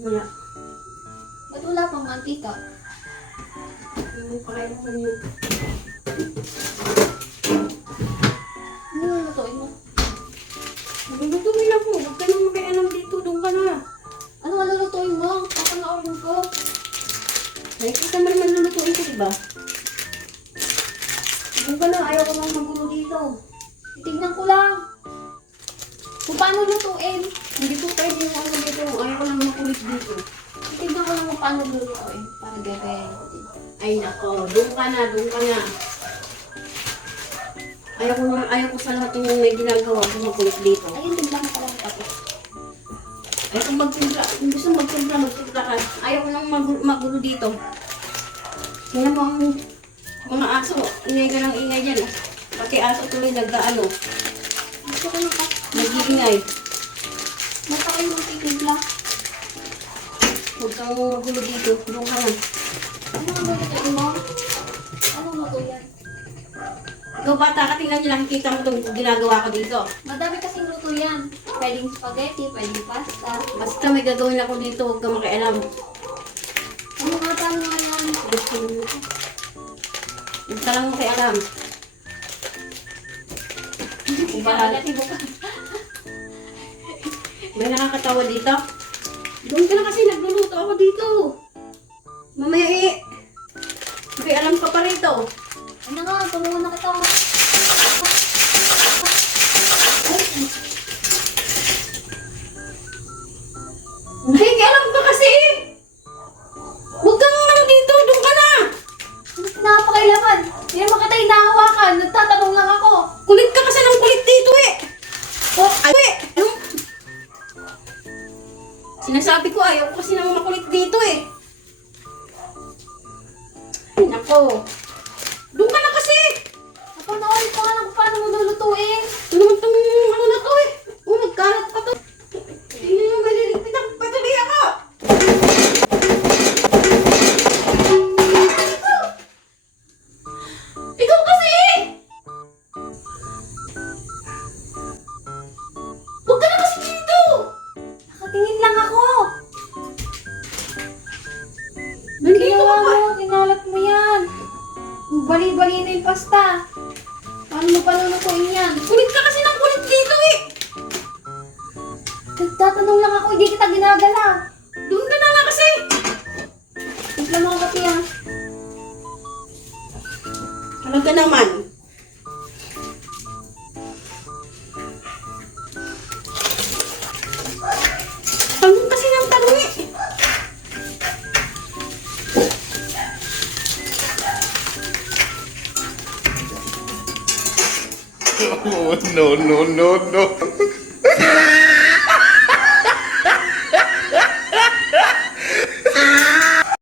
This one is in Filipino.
Wala. Ba't wala pang mantika? Pakain mo yun. Ano yung lutuin mo? Maglulutuin ako. Huwag ka nang makialam dito. Doon ka na. Ano nga lulutuin mo? Papanoorin ko. Nakikita mo naman lulutuin ko, diba? Doon ka na. Ayaw ko lang magulo dito. Titignan ko lang. Kung paano lutuin. Hindi ko tayo din ako dito. Ayaw ko lang makulit dito. Titignan ko lang kung paano lutuin. Para gagayain ko din. Ay nako. Doon ka na. Doon ka na. Ayaw ko sa lahat yung may ginagawa ko makulit dito. Ayun, tignan ko lang tapos. Ay kung magtimpla, kung gusto magtimpla ka. Ayaw ko lang magulo dito. Kaya mo ang mga aso, ingay ka ng ingay dyan. Pati aso tuloy nag-ano, Gusto ko lang nag-iingay. Mata kayo magtitimpla. Huwag kang magulo dito, doon ka na. Ano nga lulutuin mo? Anong luto yan? Ikaw bata ka, tingnan niyo, nakikita mo itong ginagawa ko dito. Madami kasing luto yan. Pwedeng spaghetti, pwedeng pasta. Basta may gagawin ako dito, huwag kang makialam. Ano nga paano nga yan? Gusto mo ito. Huwag ka lang makialam. Kung bahala. May nakakatawa dito. Doon ka na kasi nagluluto ako dito. Mamaya may alam ka pa rito. Ano nga, tulungan na kita. May alam ka kasi. Huwag kang ano dito, doon ka na. Ano pinapakailaman? Hindi naman kita hinahawakan. Nagtatanong lang ako. Kulit ka kasi ng kulit dito eh. Oh, ay, ano? Sinasabi ko ayaw ko kasi nang makulit dito eh. Ay, nako. Doon ka na kasi. Napanoorin ko nga lang kung paano mo lulutuin. Ano naman itong ano na to eh. Oh, nagkalat pa to. Hindi nyo maliligpit ang patuloy ako. Ikaw kasi. Huwag ka na kasi dito. Nakatingin lang ako. Nandito Ginawa ka pa. mo, kinalat mo yan. Bali-bali na yung pasta. Paano mo pa lulutuin yan? Kulit ka kasi ng kulit dito eh. Nagtatanong lang ako, hindi kita ginagala. Doon ka na nga kasi. Timpla mo ako pati ah. Talaga naman. Tanong kasi ng tanong eh. Oh, no, no, no, no.